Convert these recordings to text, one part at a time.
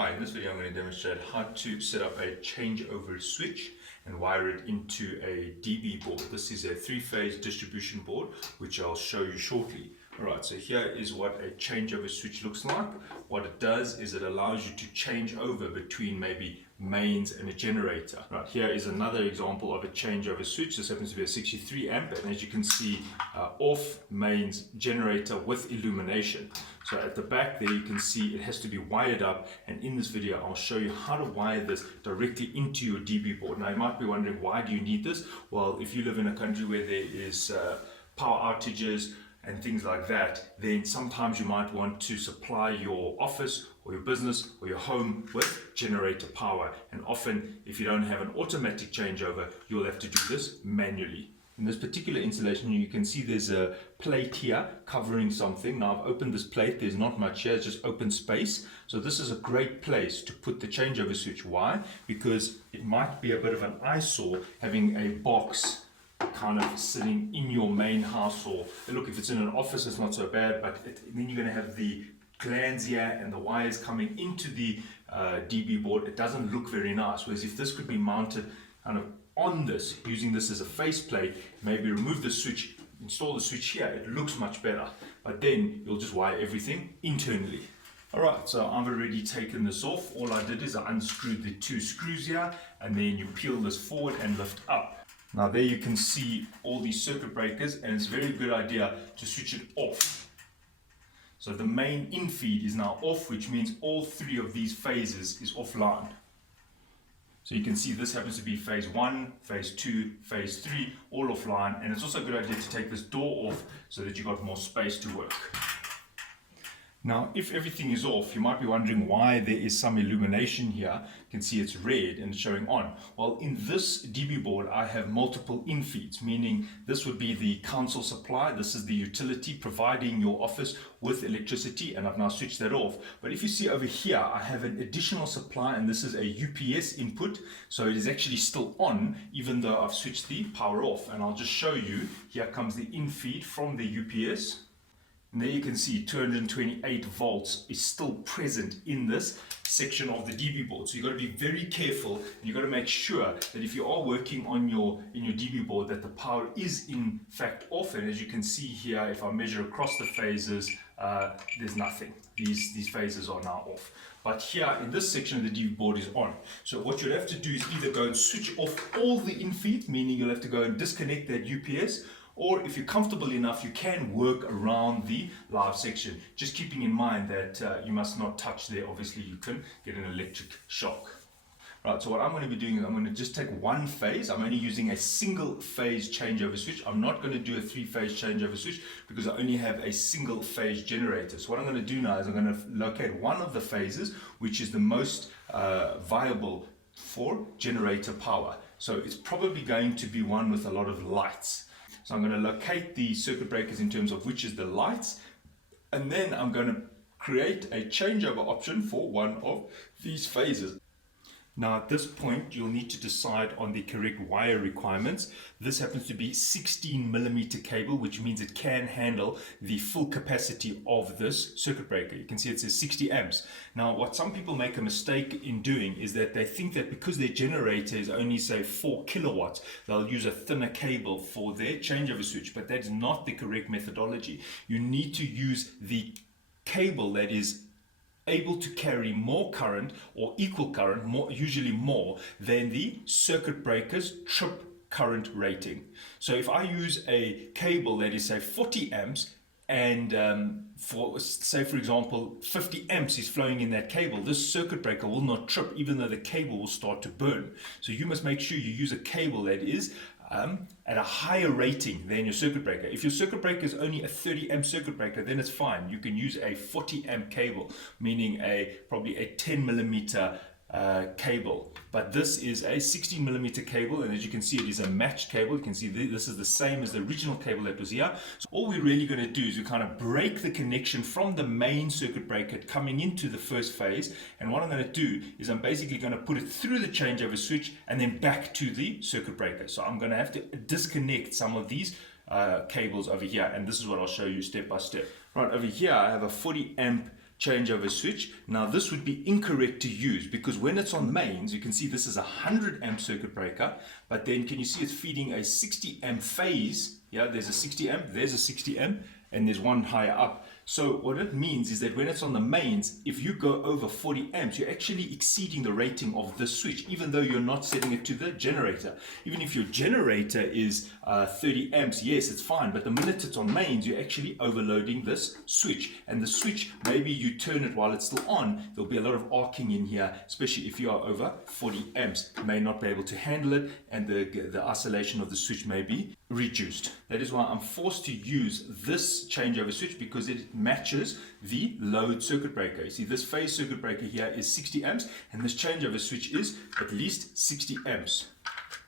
Hi, in this video I'm going to demonstrate how to set up a changeover switch and wire it into a DB board. This is a three-phase distribution board, which I'll show you shortly. Alright, so here is what a changeover switch looks like. What it does is it allows you to change over between maybe mains and a generator. Right, here is another example of a changeover switch. This happens to be a 63 amp, and as you can see, off mains generator with illumination. So at the back there you can see it has to be wired up, and in this video I'll show you how to wire this directly into your DB board. Now you might be wondering, why do you need this? Well, if you live in a country where there is power outages and things like that, then sometimes you might want to supply your office or your business or your home with generator power, and often if you don't have an automatic changeover, you'll have to do this manually. In this particular installation, you can see there's a plate here covering something. Now I've opened this plate, there's not much here, it's just open space. So this is a great place to put the changeover switch. Why? Because it might be a bit of an eyesore having a box kind of sitting in your main house, or look, if it's in an office it's not so bad, but then you're going to have the glands here and the wires coming into the DB board. It doesn't look very nice, whereas if this could be mounted kind of on this, using this as a faceplate, maybe remove the switch, install the switch here, it looks much better, but then you'll just wire everything internally. Alright, so I've already taken this off. All I did is I unscrewed the two screws here, and then you peel this forward and lift up. Now there you can see all these circuit breakers, and it's a very good idea to switch it off. So the main in feed is now off, which means all three of these phases is offline. So you can see this happens to be phase 1, phase 2, phase 3, all offline, and it's also a good idea to take this door off so that you've got more space to work. Now, if everything is off, you might be wondering why there is some illumination here. You can see it's red and it's showing on. Well, in this DB board, I have multiple in-feeds, meaning this would be the council supply. This is the utility providing your office with electricity, and I've now switched that off. But if you see over here, I have an additional supply, and this is a UPS input. So it is actually still on, even though I've switched the power off. And I'll just show you. Here comes the in-feed from the UPS. And there you can see 228 volts is still present in this section of the DB board. So you've got to be very careful, and you've got to make sure that if you are working on in your DB board, that the power is in fact off. And as you can see here, if I measure across the phases, there's nothing. These phases are now off. But here in this section of the DB board is on. So what you'll have to do is either go and switch off all the in-feed, meaning you'll have to go and disconnect that UPS, or if you're comfortable enough, you can work around the live section, just keeping in mind that you must not touch there. Obviously you can get an electric shock. Right, so what I'm going to be doing is I'm going to just take one phase. I'm only using a single phase changeover switch. I'm not going to do a three-phase changeover switch because I only have a single phase generator. So what I'm going to do now is I'm going to locate one of the phases, which is the most viable for generator power. So it's probably going to be one with a lot of lights. So I'm going to locate the circuit breakers in terms of which is the lights, and then I'm going to create a changeover option for one of these phases. Now at this point you'll need to decide on the correct wire requirements. This happens to be 16mm cable, which means it can handle the full capacity of this circuit breaker. You can see it says 60 amps. Now what some people make a mistake in doing is that they think that because their generator is only say 4 kilowatts, they'll use a thinner cable for their changeover switch, but that's not the correct methodology. You need to use the cable that is able to carry more current or equal current, usually more than the circuit breaker's trip current rating. So if I use a cable that is say 40 amps and for example 50 amps is flowing in that cable, this circuit breaker will not trip even though the cable will start to burn. So you must make sure you use a cable that is at a higher rating than your circuit breaker. If your circuit breaker is only a 30 amp circuit breaker, then it's fine. You can use a 40 amp cable, meaning probably a 10mm cable. But this is a 16mm cable, and as you can see, it is a matched cable. You can see this is the same as the original cable that was here. So all we're really going to do is we kind of break the connection from the main circuit breaker coming into the first phase, and what I'm going to do is I'm basically going to put it through the changeover switch and then back to the circuit breaker. So I'm going to have to disconnect some of these cables over here, and this is what I'll show you step by step. Right, over here I have a 40 amp changeover switch. Now this would be incorrect to use because when it's on mains, you can see this is a 100 amp circuit breaker, but then can you see it's feeding a 60 amp phase? Yeah, there's a 60 amp, there's a 60 amp, and there's one higher up. So what it means is that when it's on the mains, if you go over 40 amps, you're actually exceeding the rating of the switch, even though you're not setting it to the generator. Even if your generator is 30 amps, yes, it's fine, but the minute it's on mains, you're actually overloading this switch. And the switch, maybe you turn it while it's still on, there'll be a lot of arcing in here, especially if you are over 40 amps. You may not be able to handle it, and the isolation of the switch may be reduced. That is why I'm forced to use this changeover switch, because it matches the load circuit breaker. You see, this phase circuit breaker here is 60 amps, and this changeover switch is at least 60 amps.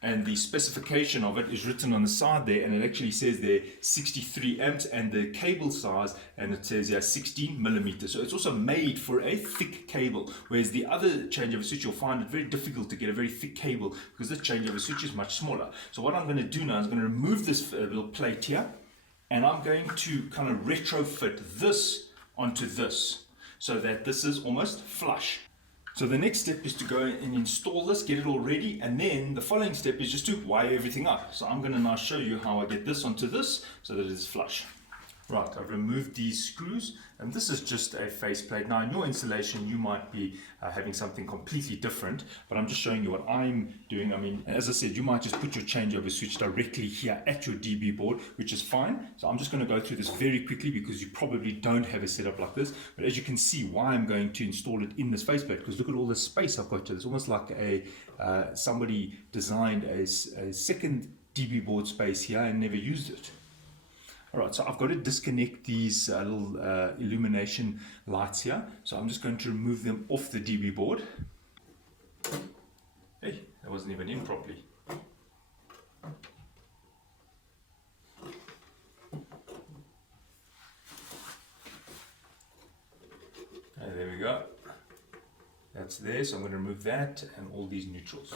And the specification of it is written on the side there, and it actually says there 63 amps, and the cable size, and it says here 16 millimeters. So it's also made for a thick cable, whereas the other changeover switch, you'll find it very difficult to get a very thick cable because this changeover switch is much smaller. So what I'm going to do now is I'm going to remove this little plate here, and I'm going to kind of retrofit this onto this so that this is almost flush. So the next step is to go and install this, get it all ready, and then the following step is just to wire everything up. So I'm going to now show you how I get this onto this so that it is flush. Right, I've removed these screws, and this is just a faceplate. Now in your installation you might be having something completely different, but I'm just showing you what I'm doing. I mean, as I said, you might just put your changeover switch directly here at your DB board, which is fine. So I'm just going to go through this very quickly because you probably don't have a setup like this, but as you can see why I'm going to install it in this faceplate, because look at all the space I've got here. It's almost like somebody designed a second DB board space here and never used it. Alright, so I've got to disconnect these little illumination lights here. So I'm just going to remove them off the DB board. Hey, that wasn't even in properly. There we go. That's there, so I'm going to remove that and all these neutrals.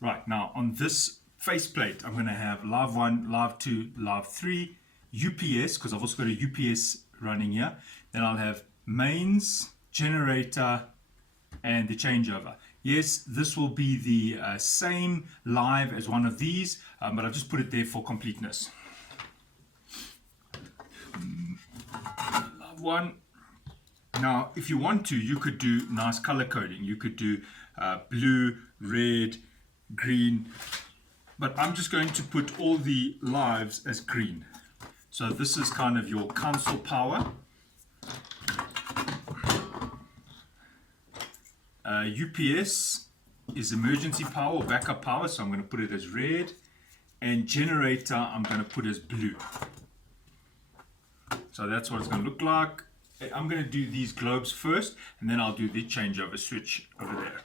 Right, now on this faceplate, I'm going to have live 1, live 2, live 3, UPS, because I've also got a UPS running here. Then I'll have mains, generator, and the changeover. Yes, this will be the same live as one of these, but I've just put it there for completeness. Live 1. Now, if you want to, you could do nice color coding. You could do blue, red, green, but I'm just going to put all the lives as green. So this is kind of your console power. UPS is emergency power or backup power, so I'm going to put it as red. And generator, I'm going to put as blue. So that's what it's going to look like. I'm going to do these globes first, and then I'll do the changeover switch over there.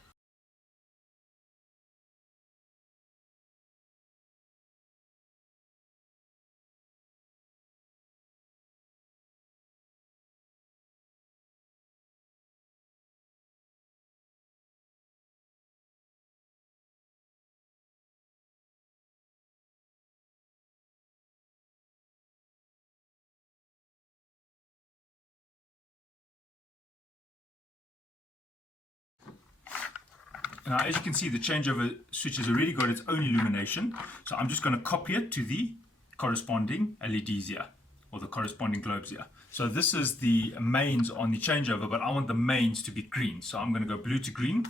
Now, as you can see, the changeover switch has already got its own illumination. So I'm just going to copy it to the corresponding LEDs here, or the corresponding globes here. So this is the mains on the changeover, but I want the mains to be green. So I'm going to go blue to green.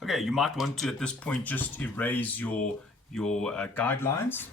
Okay, you might want to, at this point, just erase your guidelines.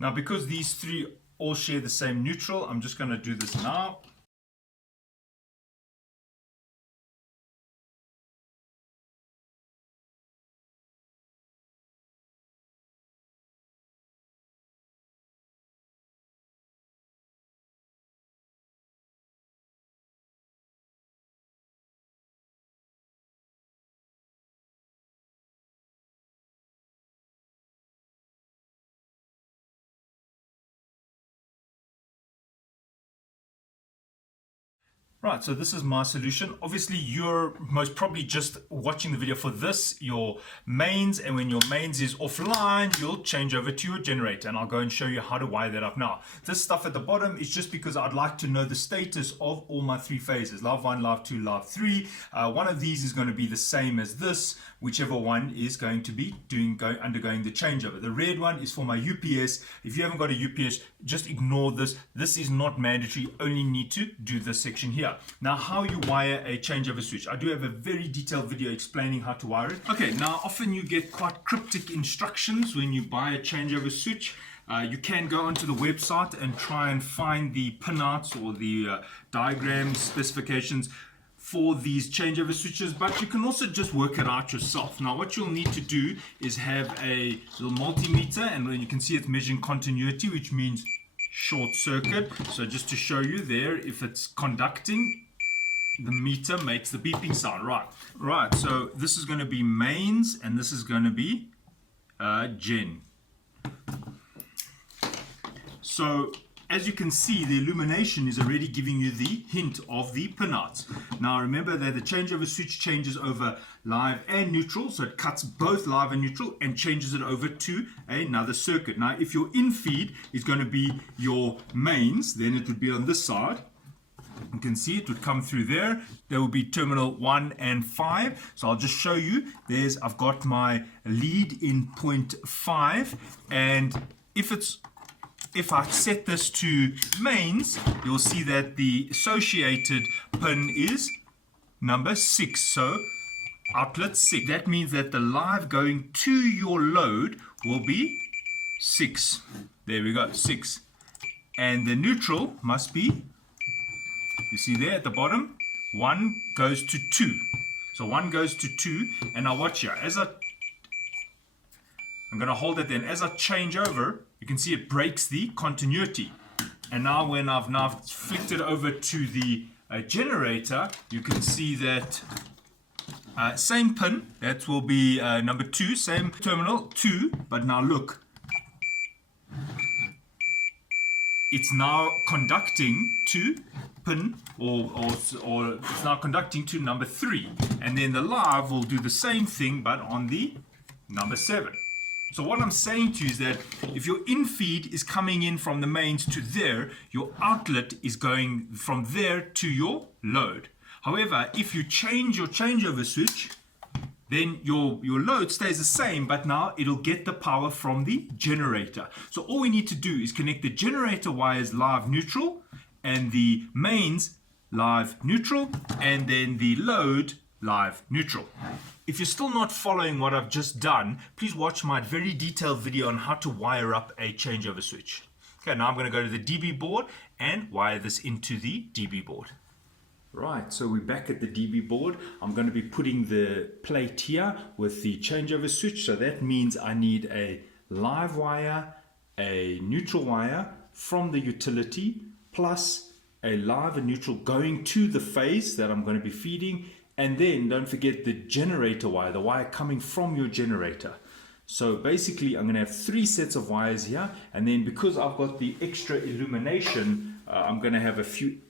Now, because these three all share the same neutral, I'm just going to do this now. Right, so this is my solution. Obviously, you're most probably just watching the video for this, your mains, and when your mains is offline, you'll change over to your generator, and I'll go and show you how to wire that up now. This stuff at the bottom is just because I'd like to know the status of all my three phases, live 1, live 2, live 3. One of these is going to be the same as this, whichever one is going to be undergoing the changeover. The red one is for my UPS. If you haven't got a UPS, just ignore this. This is not mandatory. You only need to do this section here. Now, how you wire a changeover switch. I do have a very detailed video explaining how to wire it. Okay, now often you get quite cryptic instructions when you buy a changeover switch. You can go onto the website and try and find the pinouts or the diagrams, specifications for these changeover switches, but you can also just work it out yourself. Now, what you'll need to do is have a little multimeter, and then you can see it's measuring continuity, which means short circuit. So just to show you there, if it's conducting, the meter makes the beeping sound. Right, so this is going to be mains, and this is going to be gen. So as you can see, the illumination is already giving you the hint of the pinouts. Now remember that the changeover switch changes over live and neutral, so it cuts both live and neutral and changes it over to another circuit. Now if your in feed is going to be your mains, then it would be on this side. You can see it would come through there. There will be terminal 1 and 5. So I'll just show you. I've got my lead in point 5, and if I set this to mains, you'll see that the associated pin is number 6. So outlet 6. That means that the live going to your load will be 6. There we go, 6. And the neutral must be, you see there at the bottom, 1 goes to 2. So 1 goes to 2. And now watch here. I'm going to hold it then. As I change over, you can see it breaks the continuity. And now when I've flicked it over to the generator, you can see that same pin, that will be number 2, same terminal 2, but now look. It's now conducting to pin, or it's now conducting to number 3. And then the live will do the same thing, but on the number 7. So what I'm saying to you is that if your in feed is coming in from the mains to there, your outlet is going from there to your load. However, if you change your changeover switch, then your load stays the same, but now it'll get the power from the generator. So all we need to do is connect the generator wires live neutral and the mains live neutral, and then the load live neutral. If you're still not following what I've just done, please watch my very detailed video on how to wire up a changeover switch. Okay, now I'm going to go to the DB board and wire this into the DB board. Right, so we're back at the DB board. I'm going to be putting the plate here with the changeover switch. So that means I need a live wire, a neutral wire from the utility, plus a live and neutral going to the phase that I'm going to be feeding. And then don't forget the generator wire, the wire coming from your generator. So basically I'm going to have 3 sets of wires here. And then because I've got the extra illumination, I'm going to have a few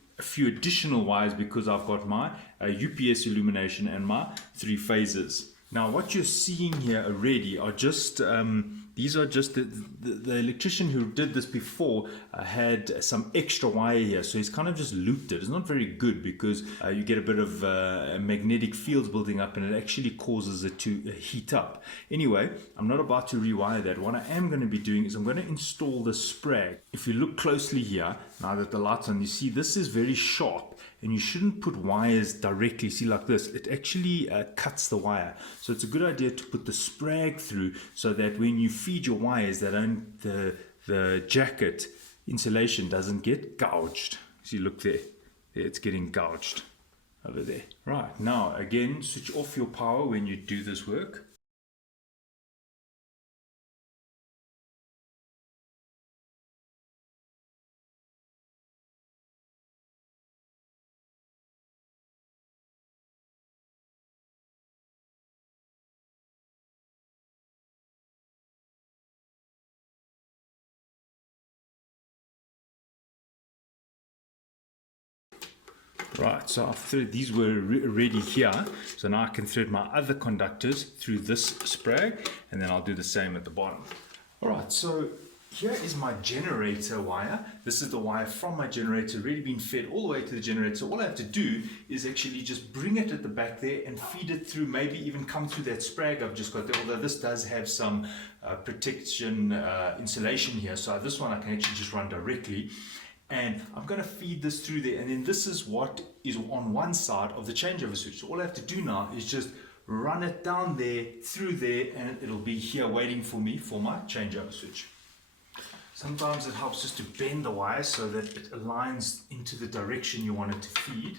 additional wires because I've got my UPS illumination and my 3 phases. Now what you're seeing here already are just these are just the electrician who did this before had some extra wire here, so he's kind of just looped it. It's not very good because you get a bit of magnetic fields building up and it actually causes it to heat up. Anyway, I'm not about to rewire that. What I am going to be doing is I'm going to install the sprag. If you look closely here, now that the light's on, you see this is very sharp. And you shouldn't put wires directly, see like this, it actually cuts the wire. So it's a good idea to put the sprag through so that when you feed your wires, the jacket insulation doesn't get gouged. See, look there, it's getting gouged over there. Right, now again, switch off your power when you do this work. Right, so I've threaded, these were ready here, so now I can thread my other conductors through this sprag, and then I'll do the same at the bottom. Alright, so here is my generator wire. This is the wire from my generator, already been fed all the way to the generator. So all I have to do is actually just bring it at the back there and feed it through, maybe even come through that sprag I've just got there, although this does have some protection insulation here, so this one I can actually just run directly. And I'm going to feed this through there, and then this is what is on one side of the changeover switch. So all I have to do now is just run it down there, through there, and it'll be here waiting for me for my changeover switch. Sometimes it helps just to bend the wire so that it aligns into the direction you want it to feed.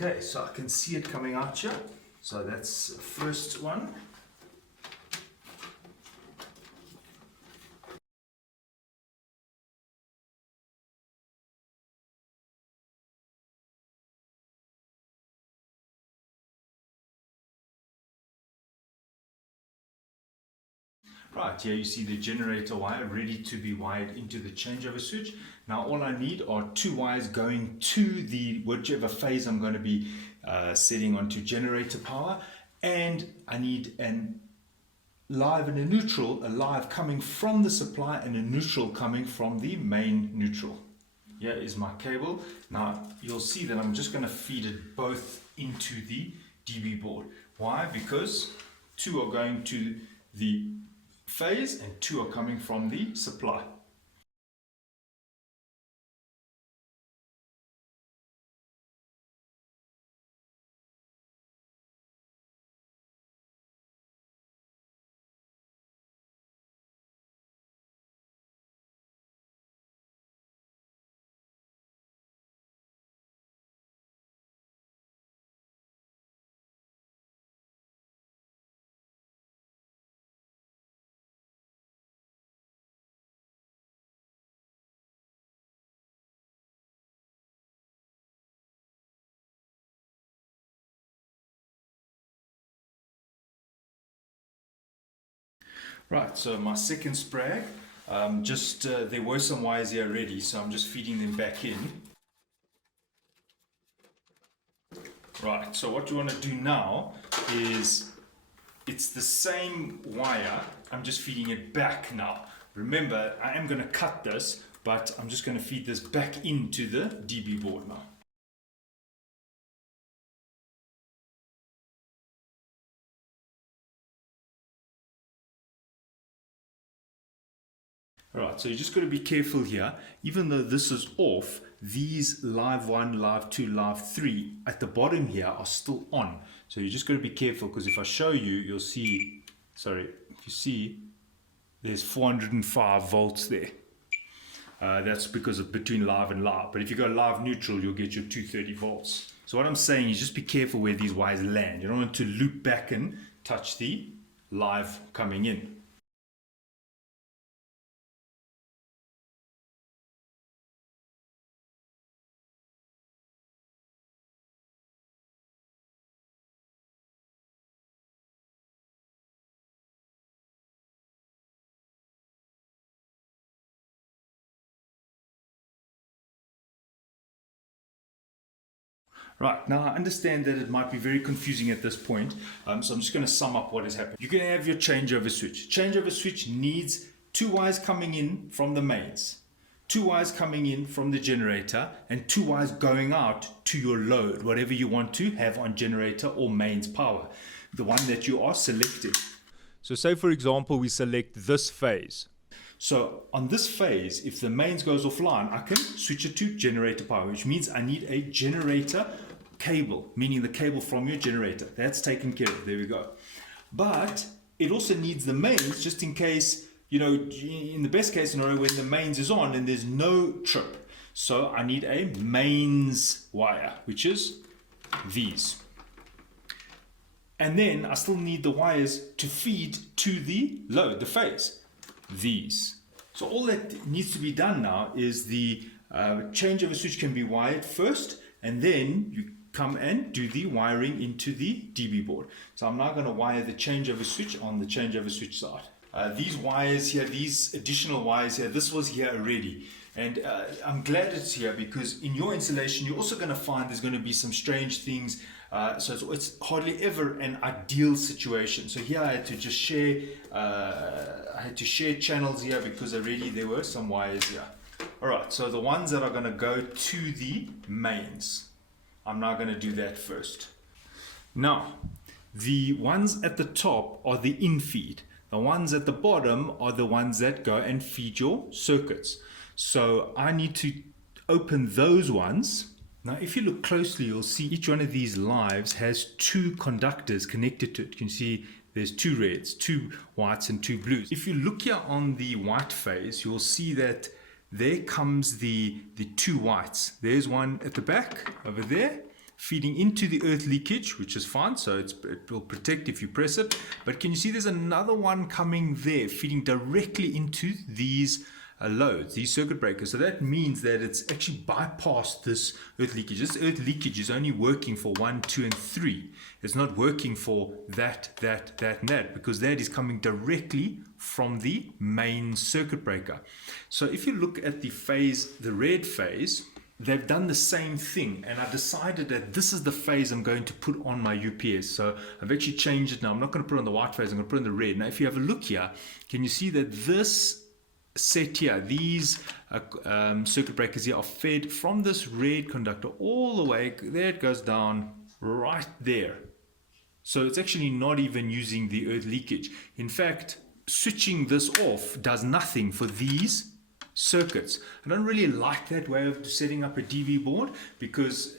Okay, so I can see it coming out here. So that's the first one. Right, here you see the generator wire ready to be wired into the changeover switch. Now all I need are two wires going to the whichever phase I'm going to be setting onto generator power, and I need an live and a neutral, a live coming from the supply and a neutral coming from the main neutral. Here is my cable. Now you'll see that I'm just going to feed it both into the DB board. Why? Because two are going to the phase and two are coming from the supply. Right, so my second sprag, there were some wires here already, so I'm just feeding them back in. Right, so what you want to do now is, it's the same wire, I'm just feeding it back now. Remember, I am going to cut this, but I'm just going to feed this back into the DB board now. Alright, so you just got to be careful here. Even though this is off, these live 1, live 2, live 3 at the bottom here are still on. So you just got to be careful, because if I show you, you'll see, if you see, there's 405 volts there. That's because of between live and live. But if you go live neutral, you'll get your 230 volts. So what I'm saying is just be careful where these wires land. You don't want to loop back and touch the live coming in. Right, now I understand that it might be very confusing at this point, so I'm just going to sum up what has happened. You're going to have your changeover switch. Changeover switch needs two wires coming in from the mains, two wires coming in from the generator, and two wires going out to your load, whatever you want to have on generator or mains power, the one that you are selecting. So say for example we select this phase. So on this phase, if the mains goes offline, I can switch it to generator power, which means I need a generator cable, meaning the cable from your generator. That's taken care of. There we go. But it also needs the mains just in case, you know, in the best case scenario when the mains is on and there's no trip. So I need a mains wire, which is these. And then I still need the wires to feed to the load, the phase, these. So all that needs to be done now is the changeover switch can be wired first, and then you come and do the wiring into the DB board. So I'm now going to wire the changeover switch on the changeover switch side. These wires here, these additional wires here, this was here already. And I'm glad it's here, because in your installation, you're also going to find there's going to be some strange things. So it's hardly ever an ideal situation. So here I had to just share, channels here, because already there were some wires here. All right, so the ones that are going to go to the mains, I'm now going to do that first. Now, the ones at the top are the in-feed. The ones at the bottom are the ones that go and feed your circuits. So I need to open those ones. Now, if you look closely, you'll see each one of these lives has two conductors connected to it. You can see there's two reds, two whites, and two blues. If you look here on the white phase, you'll see that there comes the two whites. There's one at the back over there, feeding into the earth leakage, which is fine, so it will protect if you press it. But can you see there's another one coming there, feeding directly into these loads, these circuit breakers? So that means that it's actually bypassed this earth leakage. This earth leakage is only working for 1, 2, and 3. It's not working for that, and that, because that is coming directly from the main circuit breaker. So if you look at the phase, the red phase, they've done the same thing, and I decided that this is the phase I'm going to put on my UPS. So I've actually changed it now. I'm not going to put it on the white phase, I'm going to put it on the red. Now if you have a look here, can you see that this set here, these circuit breakers here, are fed from this red conductor all the way there, it goes down right there. So it's actually not even using the earth leakage. In fact, switching this off does nothing for these circuits. I don't really like that way of setting up a DV board, because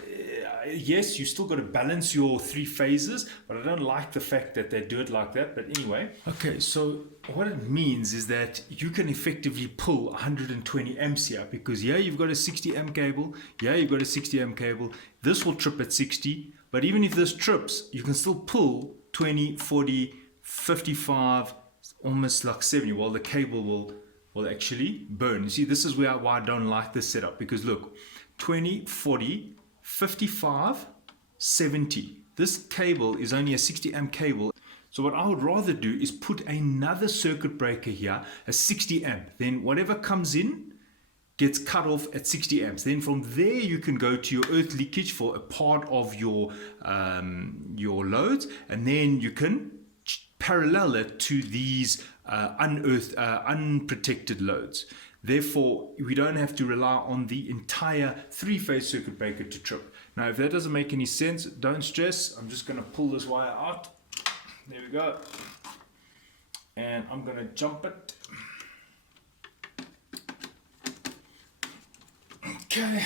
yes, you still got to balance your three phases, but I don't like the fact that they do it like that. But anyway, okay, so what it means is that you can effectively pull 120 amps here, because here you've got a 60 amp cable, here you've got a 60 amp cable. This will trip at 60, but even if this trips, you can still pull 20, 40, 55, almost like 70, while the cable will actually burn. You see, this is why I don't like this setup, because look, 20, 40, 55, 70. This cable is only a 60 amp cable. So what I would rather do is put another circuit breaker here, a 60 amp. Then whatever comes in gets cut off at 60 amps. Then from there you can go to your earth leakage for a part of your loads, and then you can parallel it to these unprotected loads. Therefore, we don't have to rely on the entire three-phase circuit breaker to trip. Now, if that doesn't make any sense, don't stress. I'm just going to pull this wire out. There we go. And I'm going to jump it. Okay.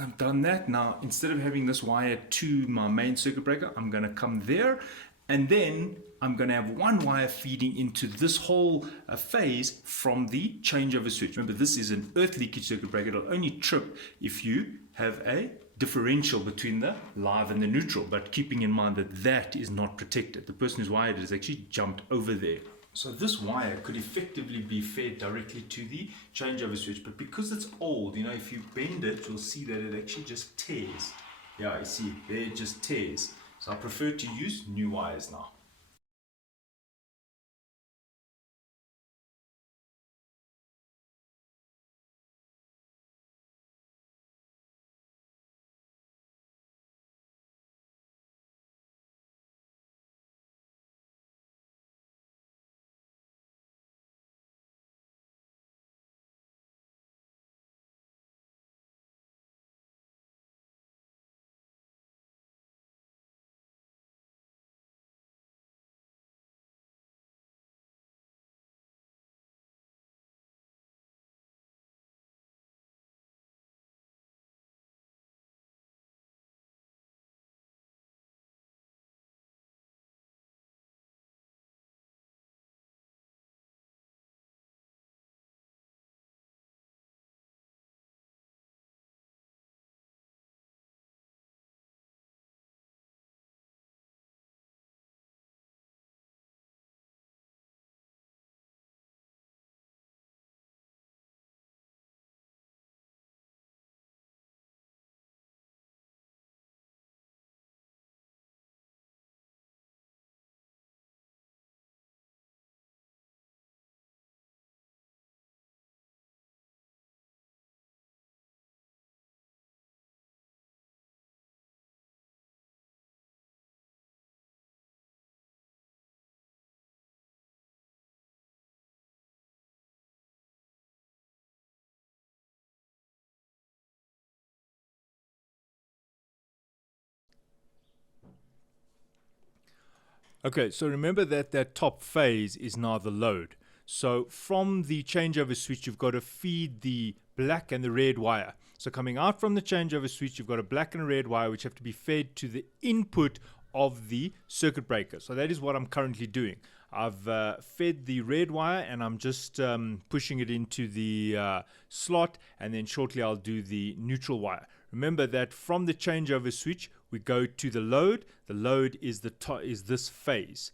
I've done that. Now, instead of having this wire to my main circuit breaker, I'm going to come there, and then I'm going to have one wire feeding into this whole phase from the changeover switch. Remember, this is an earth leakage circuit breaker. It'll only trip if you have a differential between the live and the neutral, but keeping in mind that that is not protected. The person who's wired it has actually jumped over there. So this wire could effectively be fed directly to the changeover switch, but because it's old, you know, if you bend it, you'll see that it actually just tears. Yeah, you see, there it just tears. So I prefer to use new wires now. Okay, so remember that that top phase is now the load. So from the changeover switch, you've got to feed the black and the red wire. So coming out from the changeover switch, you've got a black and a red wire which have to be fed to the input of the circuit breaker. So that is what I'm currently doing. I've fed the red wire and I'm just pushing it into the slot, and then shortly I'll do the neutral wire. Remember that from the changeover switch we go to the load. The load is this phase.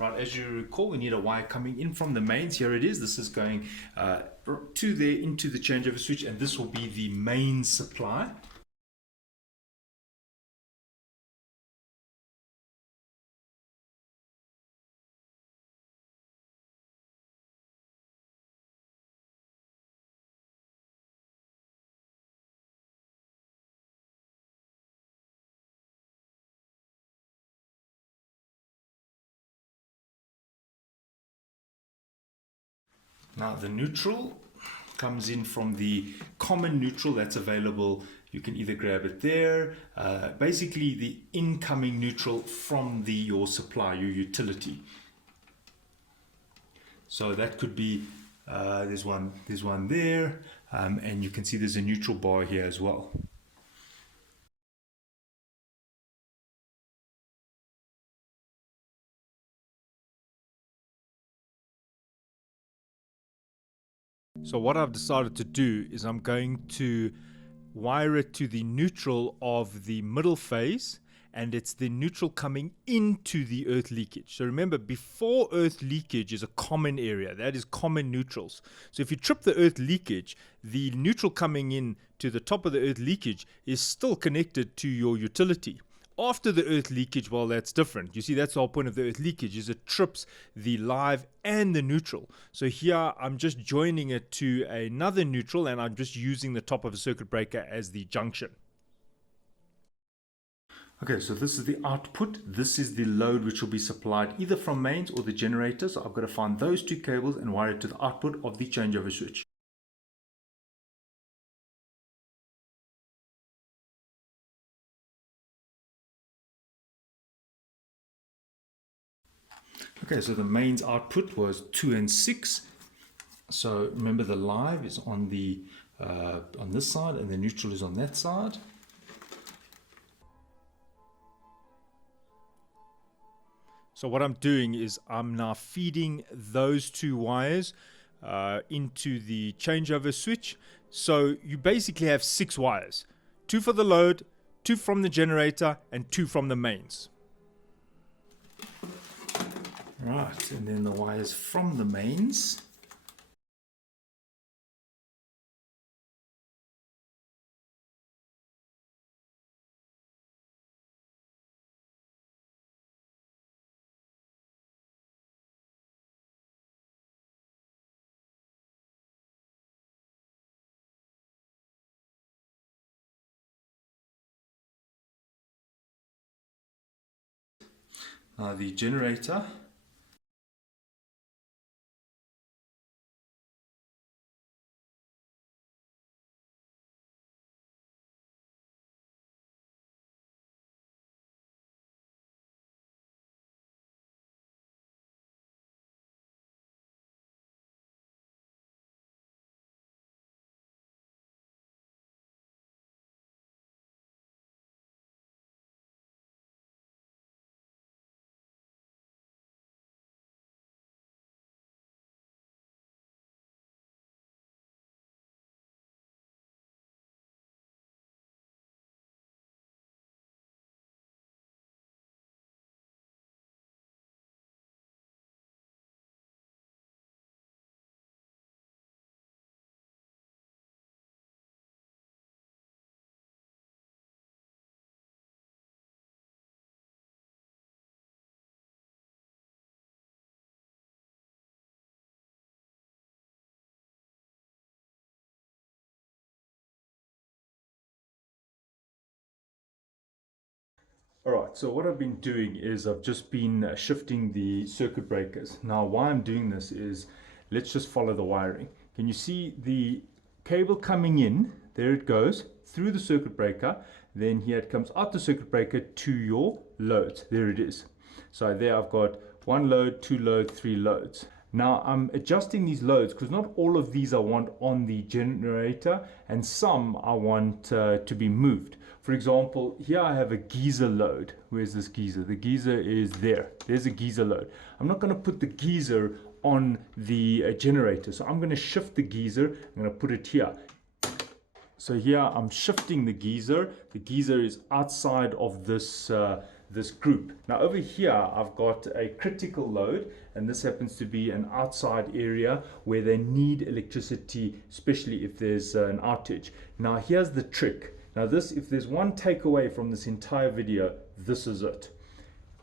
Right, as you recall, we need a wire coming in from the mains. Here it is. This is going to there into the changeover switch, and this will be the main supply. Now the neutral comes in from the common neutral that's available. You can either grab it there, basically the incoming neutral from your supply, your utility. So that could be, there's one there, and you can see there's a neutral bar here as well. So what I've decided to do is I'm going to wire it to the neutral of the middle phase, and it's the neutral coming into the earth leakage. So remember, before earth leakage is a common area, that is common neutrals. So if you trip the earth leakage, the neutral coming in to the top of the earth leakage is still connected to your utility. After the earth leakage, well, that's different. You see, that's the whole point of the earth leakage, is it trips the live and the neutral. So here I'm just joining it to another neutral, and I'm just using the top of a circuit breaker as the junction. Okay, so this is the output. This is the load which will be supplied either from mains or the generator. So I've got to find those two cables and wire it to the output of the changeover switch. Okay, so the mains output was 2 and 6. So remember, the live is on the on this side and the neutral is on that side. So what I'm doing is I'm now feeding those two wires into the changeover switch. So you basically have 6 wires, 2 for the load, 2 from the generator, and 2 from the mains. Right, and then the wires from the mains. The generator Alright, so what I've been doing is I've just been shifting the circuit breakers. Now why I'm doing this is, let's just follow the wiring. Can you see the cable coming in? There it goes, through the circuit breaker. Then here it comes out the circuit breaker to your loads. There it is. So there I've got 1 load, 2 loads, 3 loads. Now I'm adjusting these loads because not all of these I want on the generator, and some I want to be moved. For example, here I have a geyser load. Where's this geyser? The geyser is there. There's a geyser load. I'm not going to put the geyser on the generator. So I'm going to shift the geyser. I'm going to put it here. So here I'm shifting the geyser. The geyser is outside of this this group. Now over here I've got a critical load, and this happens to be an outside area where they need electricity, especially if there's an outage. Now here's the trick. Now this, if there's one takeaway from this entire video, this is it.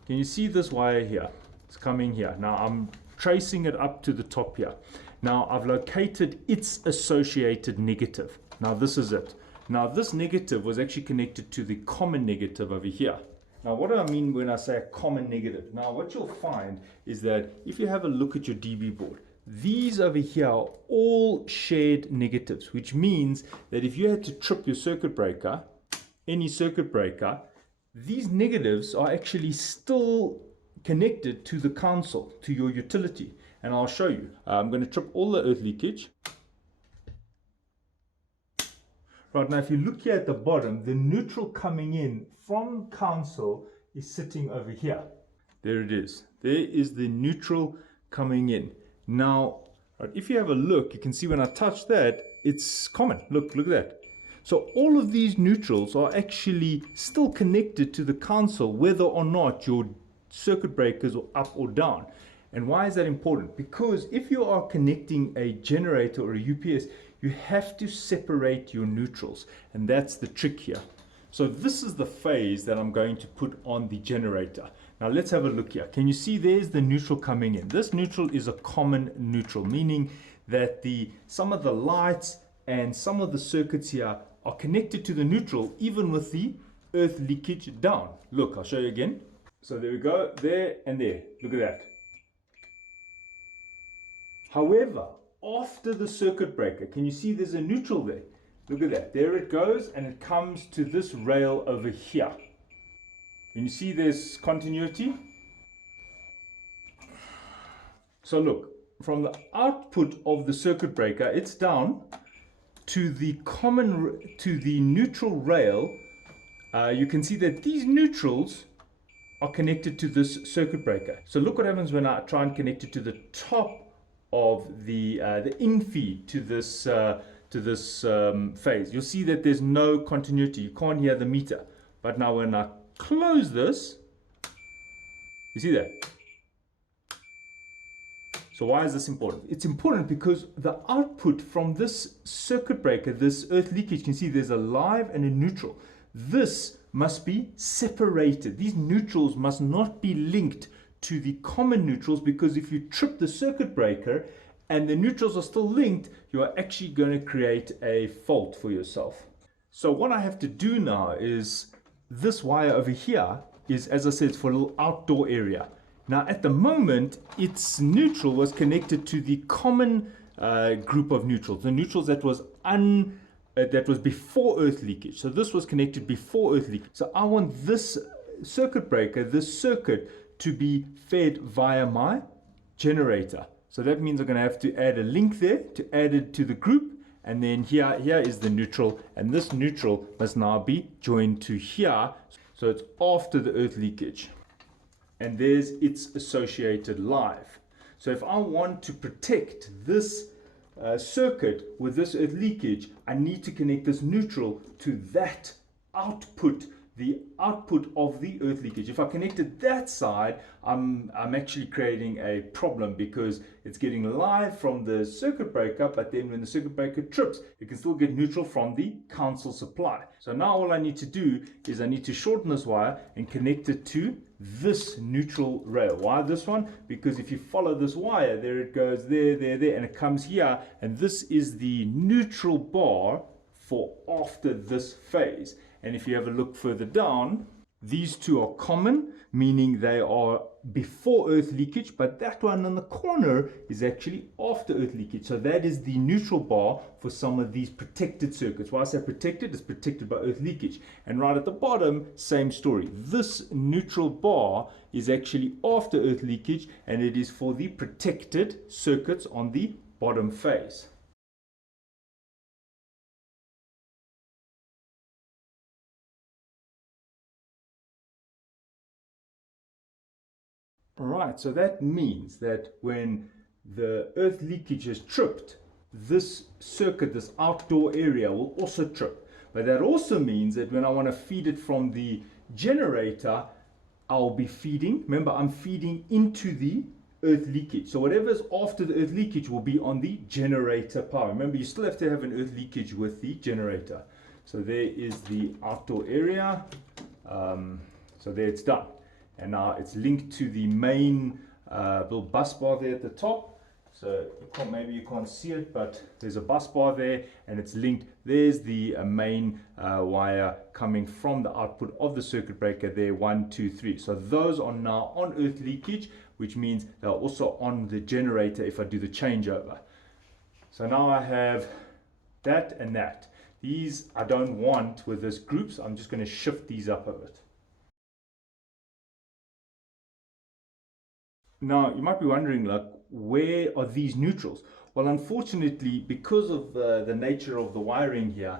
Can you see this wire here? It's coming here. Now I'm tracing it up to the top here. Now I've located its associated negative. Now this is it. Now this negative was actually connected to the common negative over here. Now what do I mean when I say a common negative? Now what you'll find is that if you have a look at your DB board, these over here are all shared negatives, which means that if you had to trip your circuit breaker, any circuit breaker, these negatives are actually still connected to the console, to your utility. And I'll show you. I'm going to trip all the earth leakage. Right, now if you look here at the bottom, the neutral coming in from console is sitting over here. There it is. There is the neutral coming in. Now, right, if you have a look, you can see when I touch that, it's common. Look at that. So all of these neutrals are actually still connected to the console, whether or not your circuit breakers are up or down. And why is that important? Because if you are connecting a generator or a UPS, you have to separate your neutrals. And that's the trick here. So this is the phase that I'm going to put on the generator. Now let's have a look here. Can you see there's the neutral coming in? This neutral is a common neutral, meaning that some of the lights and some of the circuits here are connected to the neutral, even with the earth leakage down. Look, I'll show you again. So there we go, there and there. Look at that. However, after the circuit breaker, can you see there's a neutral there? Look at that. There it goes, and it comes to this rail over here. Can you see there's continuity? So look, from the output of the circuit breaker, it's down to the neutral rail. You can see that these neutrals are connected to this circuit breaker. So look what happens when I try and connect it to the top of the in-feed to this phase. You'll see that there's no continuity. You can't hear the meter. But now when I close this, you see that? So why is this important? It's important because the output from this circuit breaker, this earth leakage, you can see there's a live and a neutral. This must be separated. These neutrals must not be linked to the common neutrals, because if you trip the circuit breaker and the neutrals are still linked, you are actually going to create a fault for yourself. So what I have to do now is, this wire over here is, as I said, it's for a little outdoor area. Now at the moment, its neutral was connected to the common group of neutrals, the neutrals that was before earth leakage. So this was connected before earth leakage. So I want this circuit breaker, this circuit, to be fed via my generator. So that means I'm going to have to add a link there to add it to the group. And then here is the neutral, and this neutral must now be joined to here. So it's after the earth leakage. And there's its associated live. So if I want to protect this circuit with this earth leakage, I need to connect this neutral to that output, the output of the earth leakage. If I connected that side, I'm actually creating a problem, because it's getting live from the circuit breaker, but then when the circuit breaker trips, you can still get neutral from the console supply. So now all I need to do is I need to shorten this wire and connect it to this neutral rail. Why this one? Because if you follow this wire, there it goes, there, and it comes here, and this is the neutral bar for after this phase. And if you have a look further down, These two are common, meaning they are before earth leakage, but that one in the corner is actually after earth leakage. So that is the neutral bar for some of these protected circuits. Why I say protected, it's protected by earth leakage. And right at the bottom, same story. This neutral bar is actually after earth leakage, and it is for the protected circuits on the bottom phase. Right, so that means that when the earth leakage is tripped, this circuit, this outdoor area will also trip. But that also means that when I want to feed it from the generator, I'll be feeding, remember I'm feeding into the earth leakage. So whatever's after the earth leakage will be on the generator power. Remember, you still have to have an earth leakage with the generator. So there is the outdoor area. So there it's done. And now it's linked to the main little bus bar there at the top. So maybe you can't see it, but there's a bus bar there and it's linked. There's the main wire coming from the output of the circuit breaker there, 1, 2, 3. So those are now on earth leakage, which means they're also on the generator if I do the changeover. So now I have that and that. These I don't want with this group, so I'm just going to shift these up a bit. Now, you might be wondering, like, where are these neutrals? Well, unfortunately, because of the nature of the wiring here,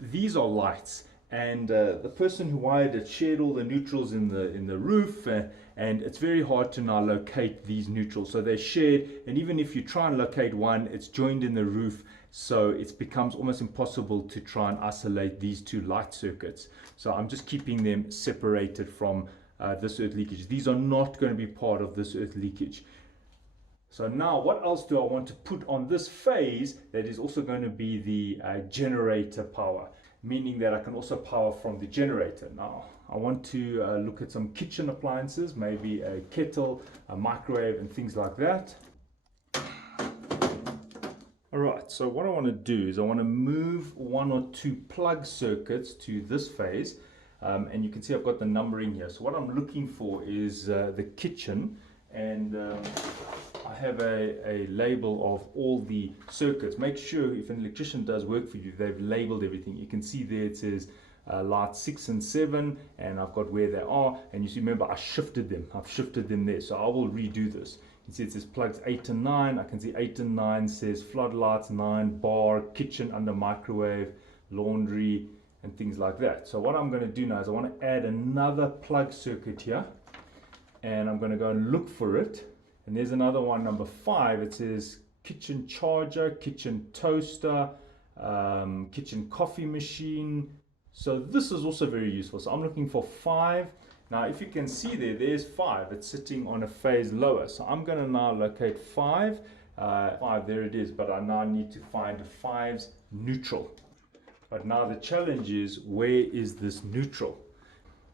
these are lights. And the person who wired it shared all the neutrals in the roof, and it's very hard to now locate these neutrals. So they're shared, and even if you try and locate one, it's joined in the roof, so it becomes almost impossible to try and isolate these two light circuits. So I'm just keeping them separated from this earth leakage. These are not going to be part of this earth leakage. So now what else do I want to put on this phase that is also going to be the generator power, meaning that I can also power from the generator. Now I want to look at some kitchen appliances, maybe a kettle, a microwave and things like that. Alright, so what I want to do is I want to move 1 or 2 plug circuits to this phase. And you can see I've got the numbering here. So what I'm looking for is the kitchen, and I have a label of all the circuits. Make sure if an electrician does work for you, they've labeled everything. You can see there it says light 6 and 7, and I've got where they are. And you see, remember, I shifted them. I've shifted them there. So I will redo this. You see it says plugs 8 and 9. I can see 8 and 9 says floodlights, 9 bar, kitchen under microwave, laundry, and things like that. So what I'm going to do now is I want to add another plug circuit here, and I'm going to go and look for it. And there's another one, number 5. It says kitchen charger, kitchen toaster, kitchen coffee machine. So this is also very useful. So I'm looking for 5. Now if you can see there's 5. It's sitting on a phase lower. So I'm going to now locate 5. 5, there it is, but I now need to find 5's neutral. But now the challenge is, where is this neutral?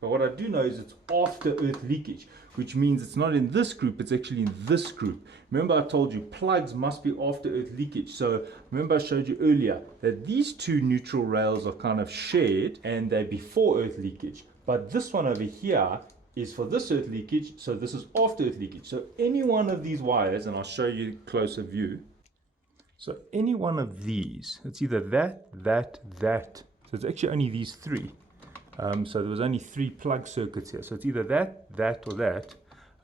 But what I do know is it's after earth leakage, which means it's not in this group, it's actually in this group. Remember I told you plugs must be after earth leakage. So remember I showed you earlier that these two neutral rails are kind of shared and they're before earth leakage. But this one over here is for this earth leakage, so this is after earth leakage. So any one of these wires, and I'll show you closer view. So any one of these, it's either that. So it's actually only these 3. So there was only 3 plug circuits here. So it's either that, or that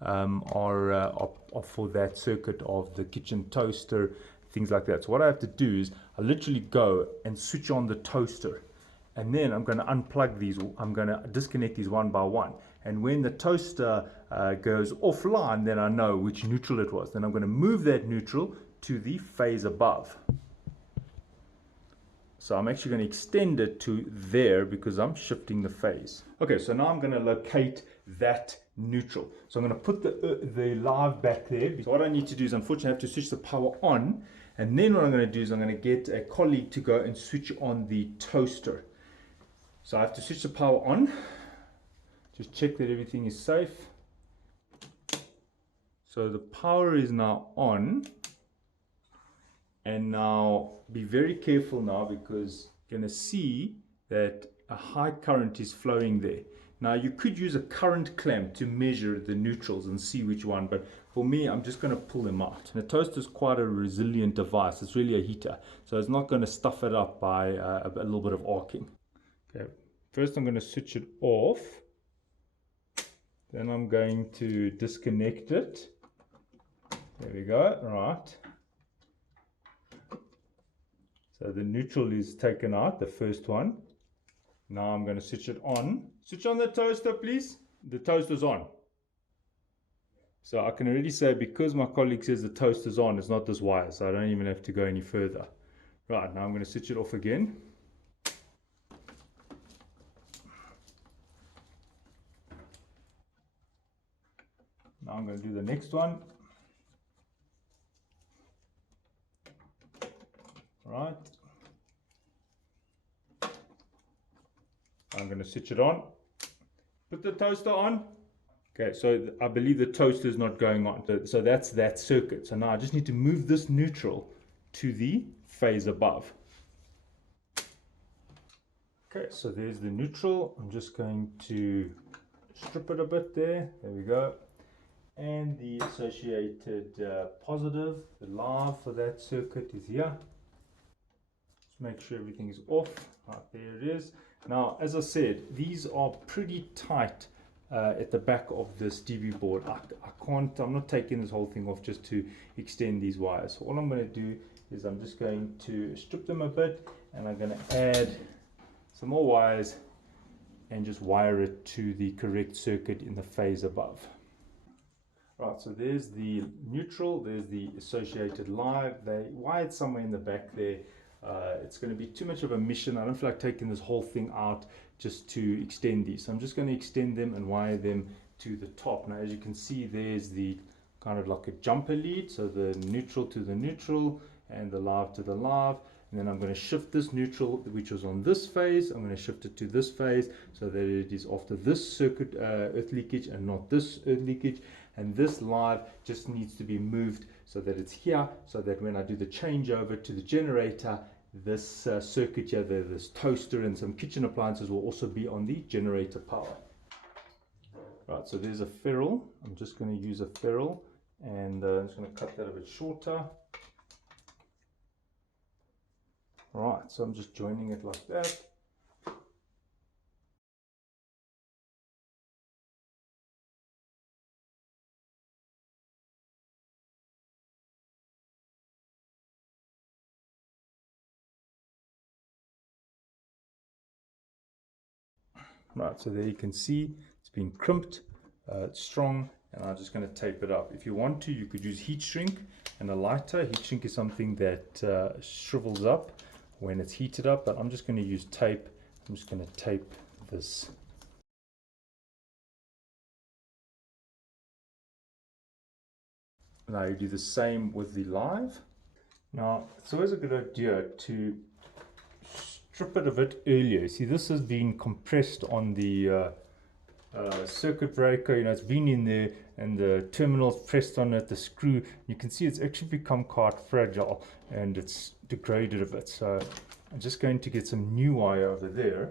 are for that circuit of the kitchen toaster, things like that. So what I have to do is I literally go and switch on the toaster. And then I'm going to unplug these. I'm going to disconnect these one by one. And when the toaster goes offline, then I know which neutral it was. Then I'm going to move that neutral to the phase above. So I'm actually going to extend it to there because I'm shifting the phase. Okay, so now I'm going to locate that neutral. So I'm going to put the live back there. So what I need to do is, unfortunately, I have to switch the power on. And then what I'm going to do is I'm going to get a colleague to go and switch on the toaster. So I have to switch the power on. Just check that everything is safe. So the power is now on. And now be very careful now, because you're going to see that a high current is flowing there. Now you could use a current clamp to measure the neutrals and see which one, but for me I'm just going to pull them out. And the toaster is quite a resilient device. It's really a heater, so it's not going to stuff it up by a little bit of arcing. Okay, first I'm going to switch it off, then I'm going to disconnect it. There we go. Right, so the neutral is taken out, the first one. Now I'm going to switch it on. Switch on the toaster, please. The toaster's on. So I can already say, because my colleague says the toaster's on, it's not this wire, so I don't even have to go any further. Right, now I'm going to switch it off again. Now I'm going to do the next one. Right. I'm going to switch it on. Put the toaster on. Okay, so I believe the toaster is not going on. So that's that circuit. So now I just need to move this neutral to the phase above. Okay, so there's the neutral. I'm just going to strip it a bit there. There we go. And the associated positive, the live for that circuit is here. Just make sure everything is off. Right, there it is. Now, as I said, these are pretty tight at the back of this DB board. I'm not taking this whole thing off just to extend these wires. So all I'm going to do is I'm just going to strip them a bit, and I'm going to add some more wires and just wire it to the correct circuit in the phase above. Right, so there's the neutral, there's the associated live. They wired somewhere in the back there. It's going to be too much of a mission. I don't feel like taking this whole thing out just to extend these. So I'm just going to extend them and wire them to the top. Now, as you can see, there's the kind of like a jumper lead. So the neutral to the neutral and the live to the live. And then I'm going to shift this neutral, which was on this phase. I'm going to shift it to this phase so that it is after this circuit earth leakage and not this earth leakage. And this live just needs to be moved so that it's here, so that when I do the changeover to the generator, this circuit here, this toaster and some kitchen appliances will also be on the generator power. Right, so there's a ferrule. I'm just going to use a ferrule, and I'm just going to cut that a bit shorter. Right, so I'm just joining it like that. Right, so there you can see it's been crimped, it's strong, and I'm just going to tape it up. If you want to, you could use heat shrink and a lighter. Heat shrink is something that shrivels up when it's heated up, but I'm just going to use tape. I'm just going to tape this. Now you do the same with the live. Now it's always a good idea to strip it a bit earlier. See, this has been compressed on the circuit breaker. You know, it's been in there, and the terminals pressed on it, the screw. You can see it's actually become quite fragile and it's degraded a bit. So I'm just going to get some new wire over there.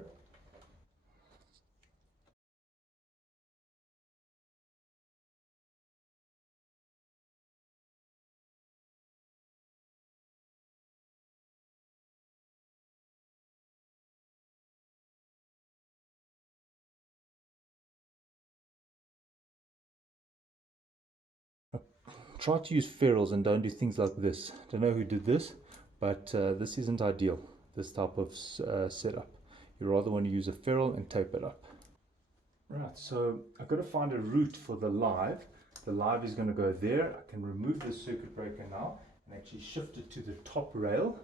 Try to use ferrules and don't do things like this. Don't know who did this, but this isn't ideal, this type of setup. You rather want to use a ferrule and tape it up. Right, so I've got to find a route for the live. The live is going to go there. I can remove the circuit breaker now and actually shift it to the top rail.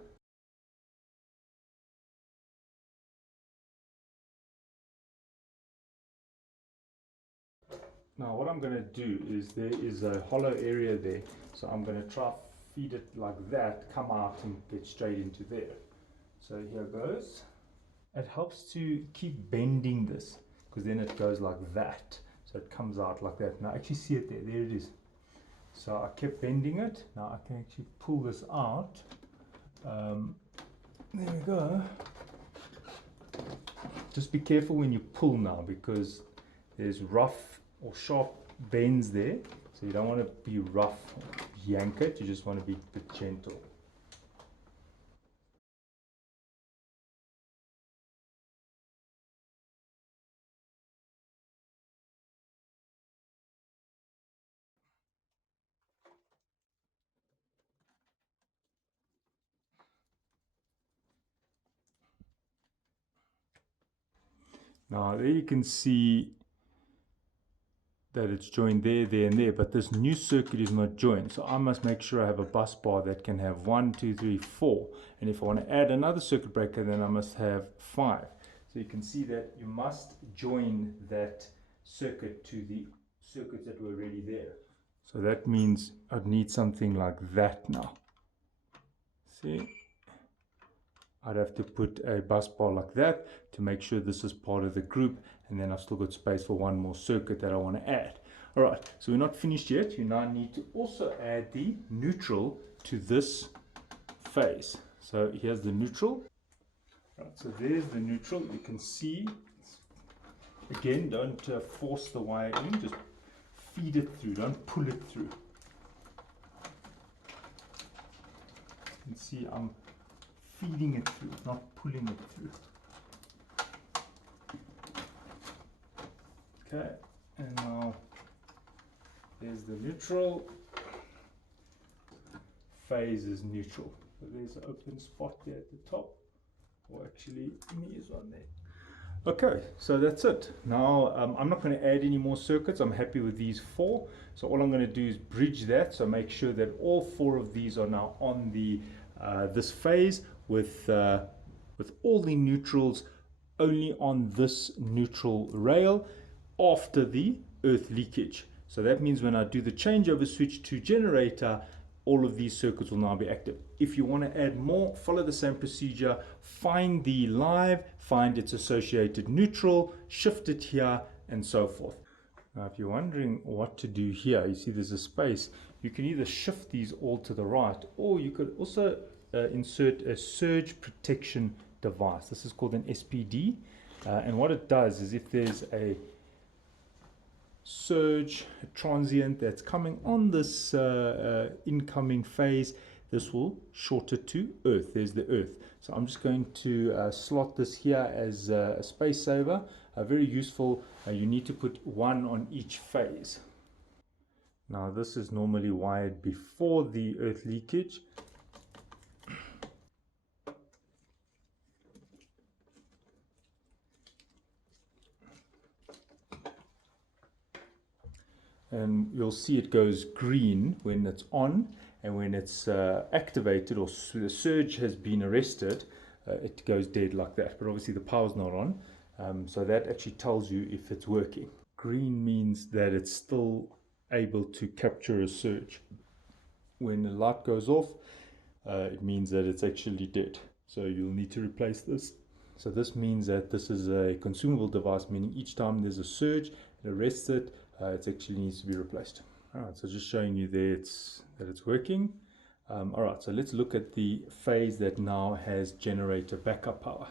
Now what I'm going to do is, there is a hollow area there, so I'm going to try feed it like that, come out and get straight into there. So here goes. It helps to keep bending this, because then it goes like that, so it comes out like that. Now actually see it there it is. So I kept bending it. Now I can actually pull this out. There we go. Just be careful when you pull now, because there's rough or sharp bends there. So you don't want to be rough, yank it, you just want to be a bit gentle. Now there you can see that it's joined there, there and there, but this new circuit is not joined. So I must make sure I have a bus bar that can have 1, 2, 3, 4. And if I want to add another circuit breaker, then I must have 5. So you can see that you must join that circuit to the circuits that were already there. So that means I'd need something like that now. See? I'd have to put a bus bar like that to make sure this is part of the group, and then I've still got space for one more circuit that I want to add. Alright, so we're not finished yet. You now need to also add the neutral to this phase. So here's the neutral. Right, so there's the neutral. You can see, again, don't force the wire in, just feed it through, don't pull it through. You can see I'm feeding it through, not pulling it through. Okay, and now there's the neutral. Phase is neutral. So there's an open spot there at the top, or actually is on there. Okay, so that's it. Now I'm not going to add any more circuits. I'm happy with these 4. So all I'm going to do is bridge that. So make sure that all 4 of these are now on the this phase with all the neutrals only on this neutral rail after the earth leakage. So that means when I do the changeover switch to generator, all of these circuits will now be active. If you want to add more, follow the same procedure. Find the live, find its associated neutral, shift it here, and so forth. Now, if you're wondering what to do here, you see there's a space. You can either shift these all to the right, or you could also insert a surge protection device. This is called an SPD. And what it does is if there's a surge, a transient that's coming on this incoming phase, this will short it to earth. There's the earth. So I'm just going to slot this here as a space saver. Very useful. You need to put 1 on each phase. Now this is normally wired before the earth leakage. And you'll see it goes green when it's on, and when it's activated or the surge has been arrested, it goes dead like that. But obviously the power's not on, so that actually tells you if it's working. Green means that it's still able to capture a surge. When the light goes off, it means that it's actually dead. So you'll need to replace this. So this means that this is a consumable device, meaning each time there's a surge, it arrests it. It actually needs to be replaced. Alright, so just showing you there that it's working. Alright, so let's look at the phase that now has generator backup power.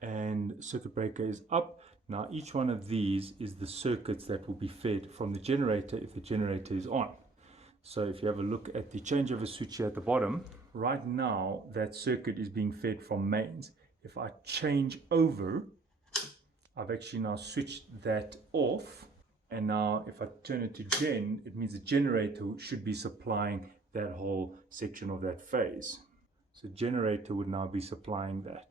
And circuit breaker is up. Now each one of these is the circuits that will be fed from the generator if the generator is on. So if you have a look at the changeover switch here at the bottom, right now that circuit is being fed from mains. If I change over, I've actually now switched that off. And now if I turn it to gen, it means the generator should be supplying that whole section of that phase. So generator would now be supplying that.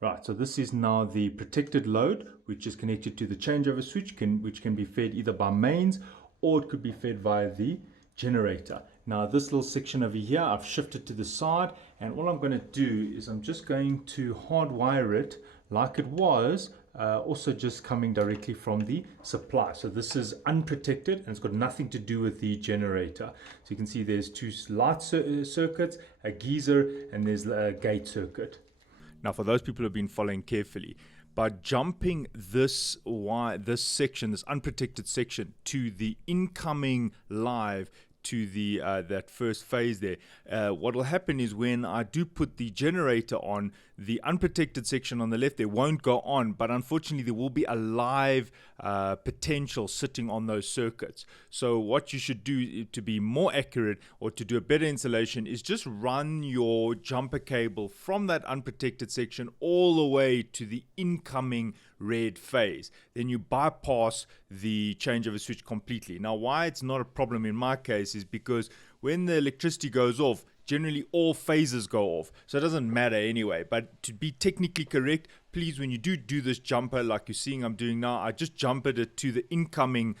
Right, so this is now the protected load, which is connected to the changeover switch, which can be fed either by mains or it could be fed via the generator. Now this little section over here, I've shifted to the side, and all I'm going to do is I'm just going to hardwire it like it was, also just coming directly from the supply. So this is unprotected and it's got nothing to do with the generator. So you can see there's 2 light circuits, a geyser, and there's a gate circuit. Now for those people who have been following carefully, by jumping this section, this unprotected section, to the incoming live, to the that first phase there, what will happen is when I do put the generator on, the unprotected section on the left there won't go on, but unfortunately there will be a live potential sitting on those circuits. So what you should do to be more accurate or to do a better installation is just run your jumper cable from that unprotected section all the way to the incoming red phase. Then you bypass the changeover switch completely. Now, why it's not a problem in my case is because when the electricity goes off, generally all phases go off, so it doesn't matter anyway. But to be technically correct, please, when you do this jumper like you're seeing I'm doing now, I just jumpered it to the incoming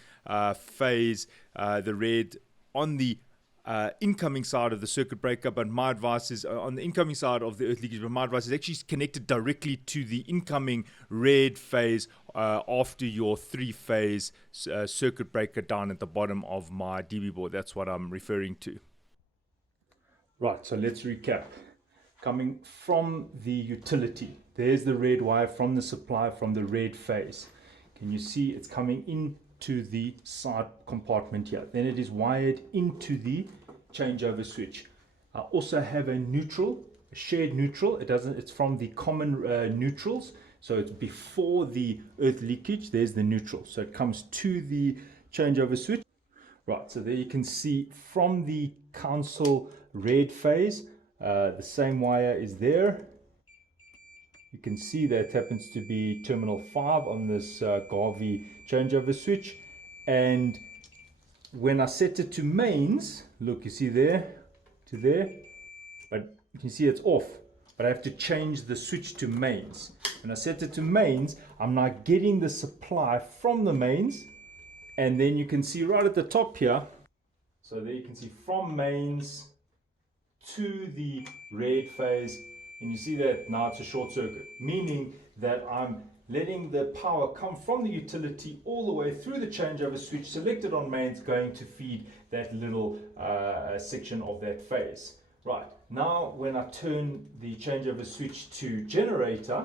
phase, the red, on the incoming side of the circuit breaker, but my advice is on the incoming side of the earth leakage, but my advice is actually connected directly to the incoming red phase after your 3-phase circuit breaker down at the bottom of my DB board. That's what I'm referring to. Right, so let's recap. Coming from the utility, there's the red wire from the supply, from the red phase. Can you see it's coming into the side compartment here? Then it is wired into the changeover switch. I also have a neutral, a shared neutral. It's from the common neutrals. So it's before the earth leakage, there's the neutral. So it comes to the changeover switch. Right, so there you can see from the console red phase, the same wire is there. You can see that happens to be terminal 5 on this Garvey changeover switch. And when I set it to mains, look, you see there to there, but you can see it's off. But I have to change the switch to mains. When I set it to mains, I'm now getting the supply from the mains. And then you can see right at the top here, so there you can see from mains to the red phase, and you see that now it's a short circuit, meaning that I'm letting the power come from the utility all the way through the changeover switch selected on mains, going to feed that little section of that phase. Right, now when I turn the changeover switch to generator,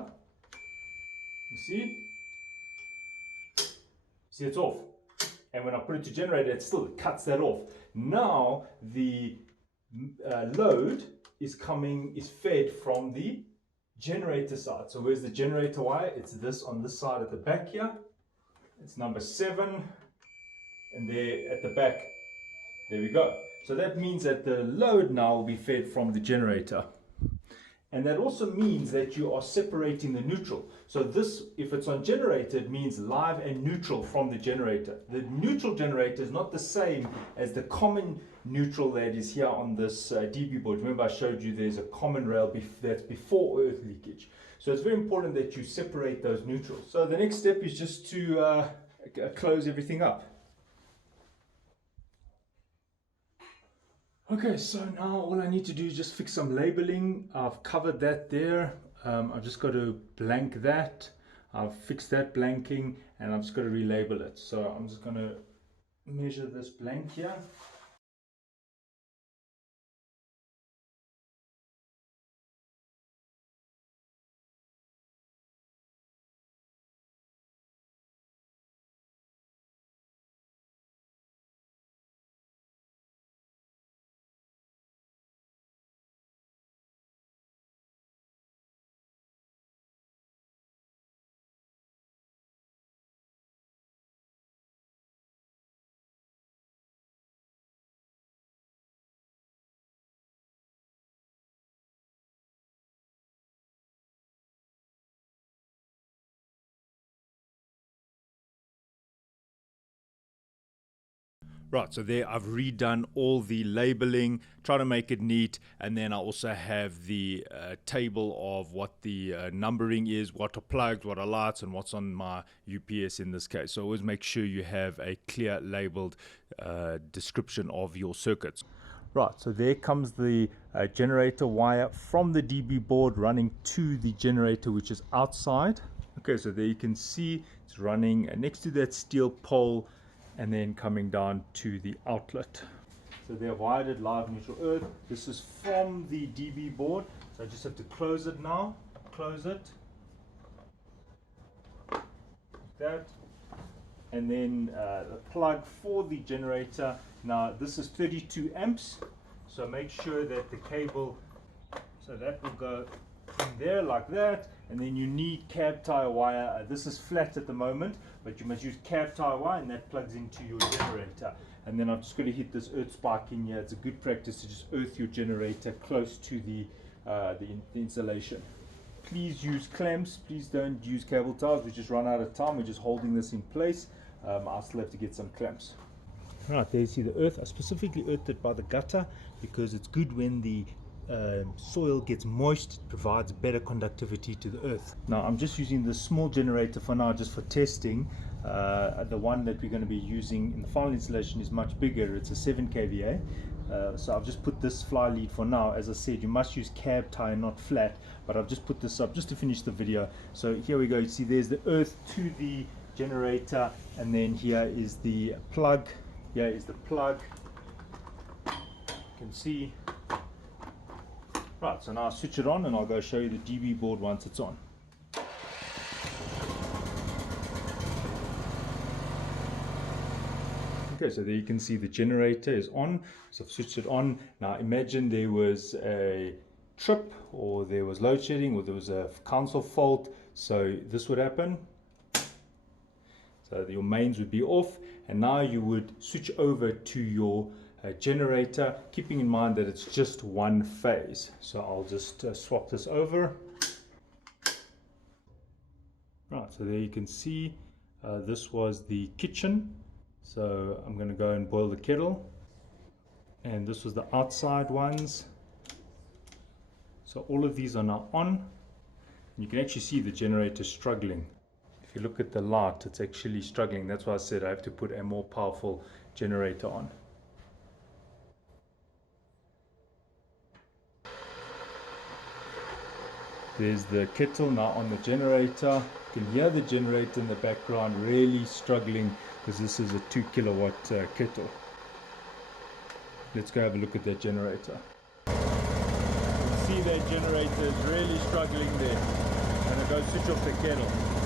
you see it's off. And when I put it to generator, it still cuts that off. Now the load is fed from the generator side. So where's the generator wire? It's this on this side at the back here. It's number 7, and there at the back, there we go. So that means that the load now will be fed from the generator. And that also means that you are separating the neutral. So this, if it's on generator, it means live and neutral from the generator. The neutral generator is not the same as the common neutral that is here on this DB board. Remember I showed you there's a common rail that's before earth leakage. So it's very important that you separate those neutrals. So the next step is just to close everything up. Okay, so now all I need to do is just fix some labeling. I've covered that there. I've just got to blank that. I've fixed that blanking, and I've just got to relabel it. So I'm just going to measure this blank here. Right, so there I've redone all the labeling, try to make it neat, and then I also have the table of what the numbering is, what are plugs, what are lights, and what's on my UPS in this case. So always make sure you have a clear labeled description of your circuits. Right, so there comes the generator wire from the DB board running to the generator, which is outside. Okay, so there you can see it's running next to that steel pole and then coming down to the outlet. So they're wired at live neutral earth. This is from the DB board, so I just have to close it now. Close it. Like that. And then the plug for the generator. Now this is 32 amps, so make sure that the cable, so that will go in there like that, and then you need cab tire wire. This is flat at the moment, but you must use cab tire wire, and that plugs into your generator. And then I'm just going to hit this earth spike in here. It's a good practice to just earth your generator close to the insulation. Please use clamps, please don't use cable ties. We just run out of time. We're just holding this in place. I still have to get some clamps. Right, there you see the earth. I specifically earthed it by the gutter because it's good when the soil gets moist. It provides better conductivity to the earth. Now I'm just using this small generator for now, just for testing. The one that we're going to be using in the final installation is much bigger. It's a 7 kVA. So I've just put this fly lead for now. As I said, you must use cab tie, not flat, but I've just put this up just to finish the video. So here we go. You see there's the earth to the generator, and then here is the plug. Here is the plug. You can see. Right, so now I'll switch it on and I'll go show you the DB board once it's on. Okay, so there you can see the generator is on. So I've switched it on. Now imagine there was a trip, or there was load shedding, or there was a console fault. So this would happen. So your mains would be off, and now you would switch over to your generator, keeping in mind that it's just one phase. So I'll just swap this over. Right, so there you can see this was the kitchen. So I'm going to go and boil the kettle, and this was the outside ones. So all of these are now on. You can actually see the generator struggling. If you look at the light, it's actually struggling. That's why I said I have to put a more powerful generator on. There's the kettle now on the generator. You can hear the generator in the background really struggling because this is a 2 kilowatt kettle. Let's go have a look at that generator. You can see that generator is really struggling there. I'm going to go switch off the kettle.